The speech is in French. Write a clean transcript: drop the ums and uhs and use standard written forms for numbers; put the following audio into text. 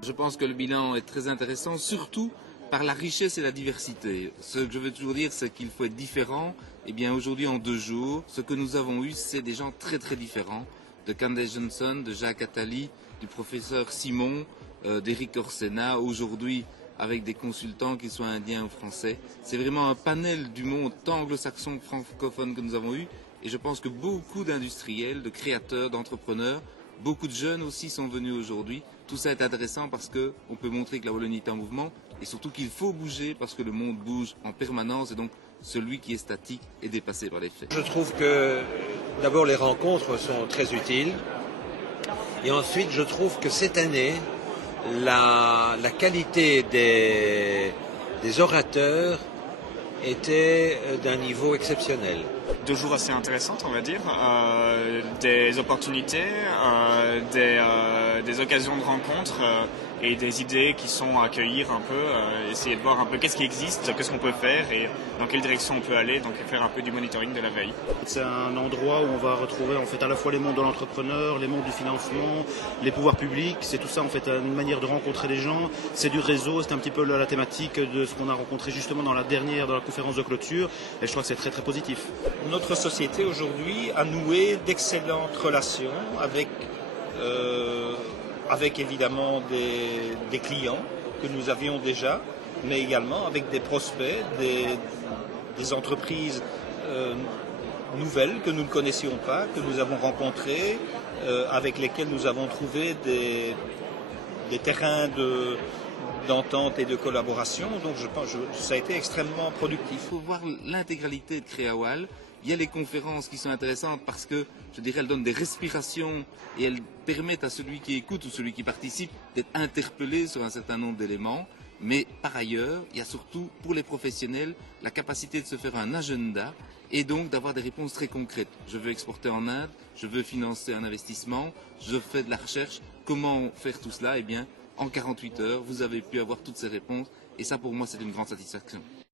Je pense que le bilan est très intéressant, surtout par la richesse et la diversité. Ce que je veux toujours dire, c'est qu'il faut être différent. Eh bien, aujourd'hui, en 2 jours, ce que nous avons eu, c'est des gens très très différents. De Candace Johnson, de Jacques Attali, du professeur Simon, d'Éric Orsena, aujourd'hui avec des consultants, qu'ils soient indiens ou français. C'est vraiment un panel du monde tant anglo-saxon que francophone que nous avons eu. Et je pense que beaucoup d'industriels, de créateurs, d'entrepreneurs, beaucoup de jeunes aussi sont venus aujourd'hui. Tout ça est intéressant parce qu'on peut montrer que la Wallonie est en mouvement et surtout qu'il faut bouger parce que le monde bouge en permanence et donc celui qui est statique est dépassé par les faits. Je trouve que d'abord les rencontres sont très utiles et ensuite je trouve que cette année la qualité des orateurs était d'un niveau exceptionnel. 2 jours assez intéressantes, on va dire, des opportunités, des occasions de rencontres et des idées qui sont à accueillir un peu, essayer de voir un peu qu'est-ce qui existe, qu'est-ce qu'on peut faire et dans quelle direction on peut aller, donc faire un peu du monitoring de la veille. C'est un endroit où on va retrouver en fait à la fois les mondes de l'entrepreneur, les mondes du financement, les pouvoirs publics, c'est tout ça en fait une manière de rencontrer les gens, c'est du réseau, c'est un petit peu la thématique de ce qu'on a rencontré justement dans la conférence de clôture et je crois que c'est très très positif. Notre société aujourd'hui a noué d'excellentes relations avec évidemment des clients que nous avions déjà, mais également avec des prospects, des entreprises nouvelles que nous ne connaissions pas, que nous avons rencontrées, avec lesquelles nous avons trouvé des terrains d'entente et de collaboration. Donc je pense que ça a été extrêmement productif. Il faut voir l'intégralité de Créawal. Il y a les conférences qui sont intéressantes parce que, je dirais, elles donnent des respirations et elles permettent à celui qui écoute ou celui qui participe d'être interpellé sur un certain nombre d'éléments. Mais par ailleurs, il y a surtout pour les professionnels la capacité de se faire un agenda et donc d'avoir des réponses très concrètes. Je veux exporter en Inde, je veux financer un investissement, je fais de la recherche. Comment faire tout cela? Eh bien, en 48 heures, vous avez pu avoir toutes ces réponses et ça pour moi c'est une grande satisfaction.